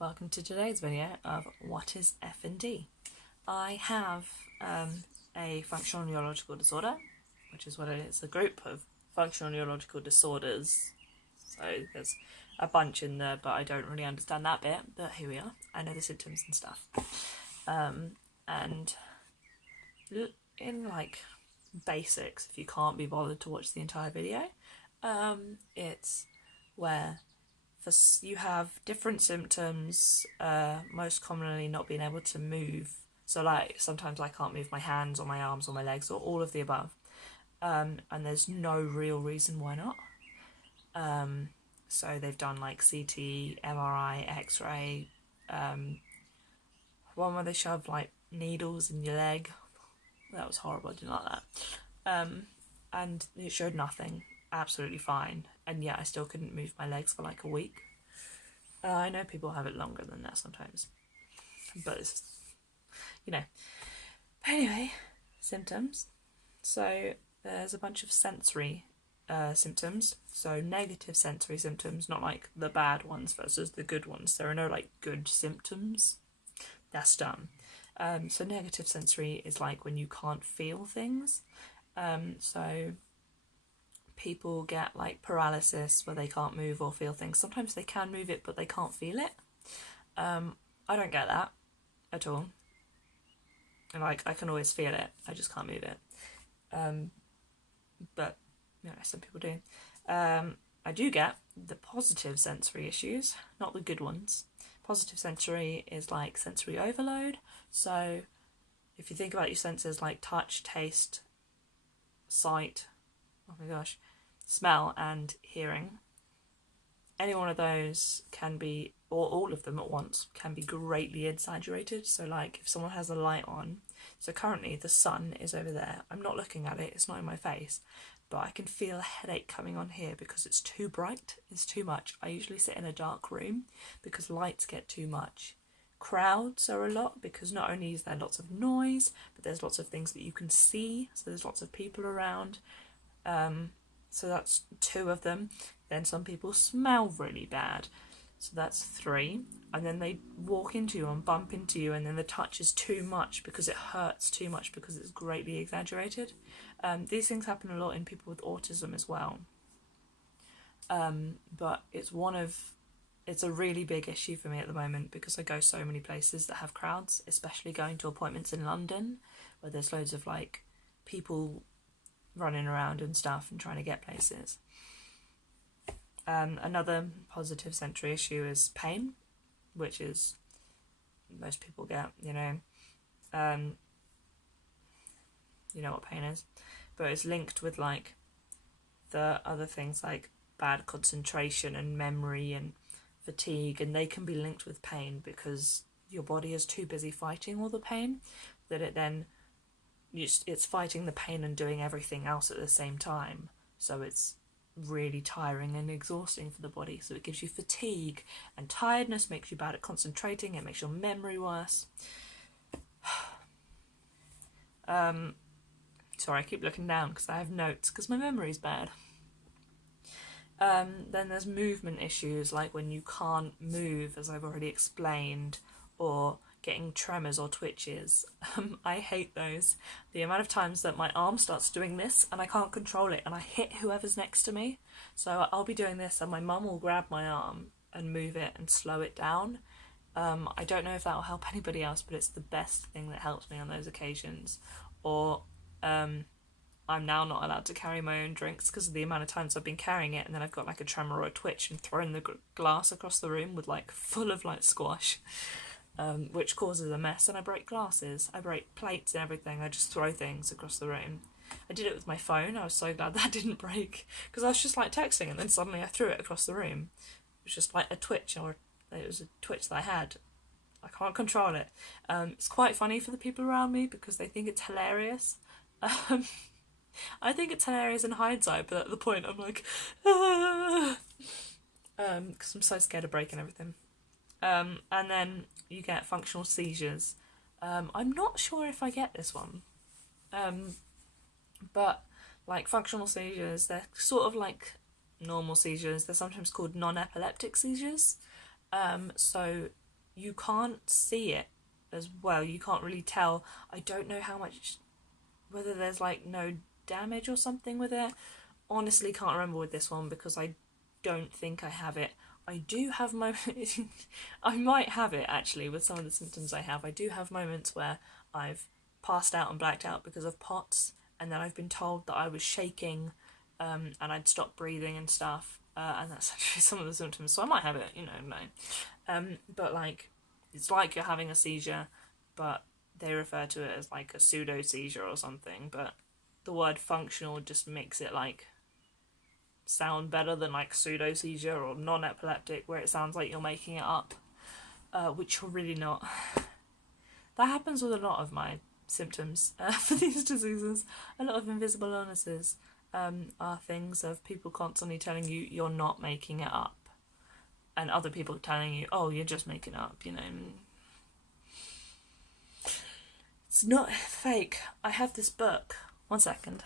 welcome to today's video of what is FND. I have a functional neurological disorder, which is what it is, a group of functional neurological disorders. So there's a bunch in there, but I don't really understand that bit, but here we are. I know the symptoms and stuff. And in like basics, if you can't be bothered to watch the entire video, it's where you have different symptoms, most commonly not being able to move. So like sometimes I can't move my hands or my arms or my legs or all of the above. And there's no real reason why not. So they've done like CT, MRI, X-ray, one where they shoved like needles in your leg. That was horrible, I didn't like that. And it showed nothing, absolutely fine. And yet I still couldn't move my legs for like a week. I know people have it longer than that sometimes, but it's, you know. But anyway, symptoms. So there's a bunch of sensory symptoms. So negative sensory symptoms, not like the bad ones versus the good ones. There are no like good symptoms. That's dumb. So negative sensory is like when you can't feel things. So people get like paralysis where they can't move or feel things. Sometimes they can move it but they can't feel it. I don't get that at all. And like I can always feel it, I just can't move it. But you know, some people do. I do get the positive sensory issues, not the good ones. Positive sensory is like sensory overload. So if you think about your senses like touch, taste, sight, oh my gosh, smell and hearing, any one of those can be, or all of them at once, can be greatly exaggerated. So like if someone has a light on, so currently the sun is over there, I'm not looking at it, it's not in my face, but I can feel a headache coming on here because it's too bright, it's too much. I usually sit in a dark room because lights get too much. Crowds are a lot because not only is there lots of noise, but there's lots of things that you can see, so there's lots of people around. So that's 2 of them. Then some people smell really bad, so that's 3. And then they walk into you and bump into you, and then the touch is too much because it hurts too much because it's greatly exaggerated. These things happen a lot in people with autism as well. But it's a really big issue for me at the moment because I go so many places that have crowds, especially going to appointments in London where there's loads of like people running around and stuff and trying to get places. Another positive sensory issue is pain, which is most people get, you know what pain is, but it's linked with like the other things like bad concentration and memory and fatigue, and they can be linked with pain because your body is too busy fighting all the pain that it's fighting the pain and doing everything else at the same time, so it's really tiring and exhausting for the body. So it gives you fatigue and tiredness, makes you bad at concentrating, it makes your memory worse. Sorry, I keep looking down because I have notes because my memory's bad. Then there's movement issues, like when you can't move, as I've already explained, or getting tremors or twitches. I hate those. The amount of times that my arm starts doing this and I can't control it and I hit whoever's next to me. So I'll be doing this and my mum will grab my arm and move it and slow it down. I don't know if that will help anybody else, but it's the best thing that helps me on those occasions. Or I'm now not allowed to carry my own drinks because of the amount of times I've been carrying it, and then I've got like a tremor or a twitch and throwing the glass across the room with like full of like squash. Which causes a mess, and I break glasses, I break plates and everything. I just throw things across the room. I did it with my phone. I was so glad that didn't break because I was just like texting and then suddenly I threw it across the room. It was just like a twitch, or it was a twitch that I had. I can't control it. It's quite funny for the people around me because they think it's hilarious. I think it's hilarious in hindsight, but at the point I'm like, because I'm so scared of breaking everything. And then you get functional seizures. I'm not sure if I get this one. But like functional seizures, they're sort of like normal seizures. They're sometimes called non-epileptic seizures. So you can't see it as well. You can't really tell. I don't know how much, whether there's like no damage or something with it. Honestly, can't remember with this one because I don't think I have it. I do have moments, I might have it actually with some of the symptoms I have. I do have moments where I've passed out and blacked out because of POTS, and then I've been told that I was shaking and I'd stopped breathing and stuff, and that's actually some of the symptoms, so I might have it, you know, no. But like, it's like you're having a seizure, but they refer to it as like a pseudo seizure or something, but the word functional just makes it like sound better than like pseudo seizure or non-epileptic, where it sounds like you're making it up, which you're really not. That happens with a lot of my symptoms for these diseases. A lot of invisible illnesses are things of people constantly telling you you're not making it up, and other people telling you, oh, you're just making it up, you know. It's not fake. I have this book. One second.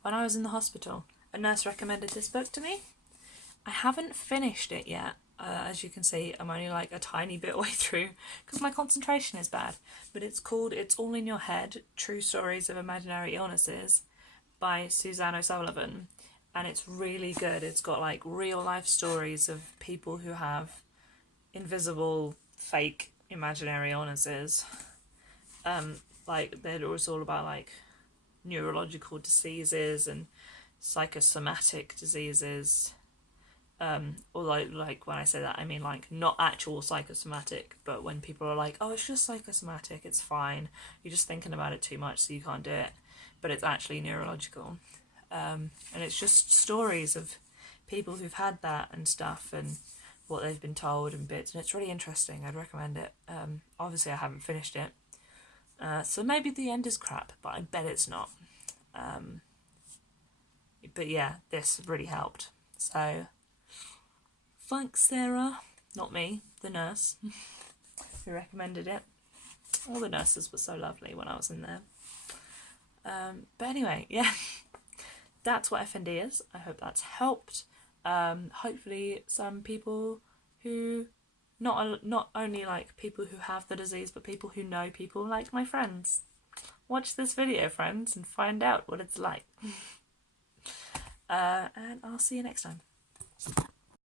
When I was in the hospital, a nurse recommended this book to me. I haven't finished it yet. As you can see, I'm only like a tiny bit way through because my concentration is bad. But it's called It's All in Your Head, True Stories of Imaginary Illnesses by Suzanne O'Sullivan. And it's really good. It's got like real life stories of people who have invisible, fake, imaginary illnesses. Like it's all about like neurological diseases and psychosomatic diseases, or like when I say that I mean like not actual psychosomatic, but when people are like, oh, it's just psychosomatic, it's fine, you're just thinking about it too much so you can't do it, but it's actually neurological, and it's just stories of people who've had that and stuff and what they've been told and bits, and it's really interesting. I'd recommend it. Obviously I haven't finished it, so maybe the end is crap, but I bet it's not. But yeah, this really helped. So, thanks, Sarah. Not me, the nurse who recommended it. All the nurses were so lovely when I was in there. But anyway, yeah, that's what FND is. I hope that's helped. Hopefully some people who, not only like people who have the disease, but people who know people like my friends. Watch this video, friends, and find out what it's like. And I'll see you next time.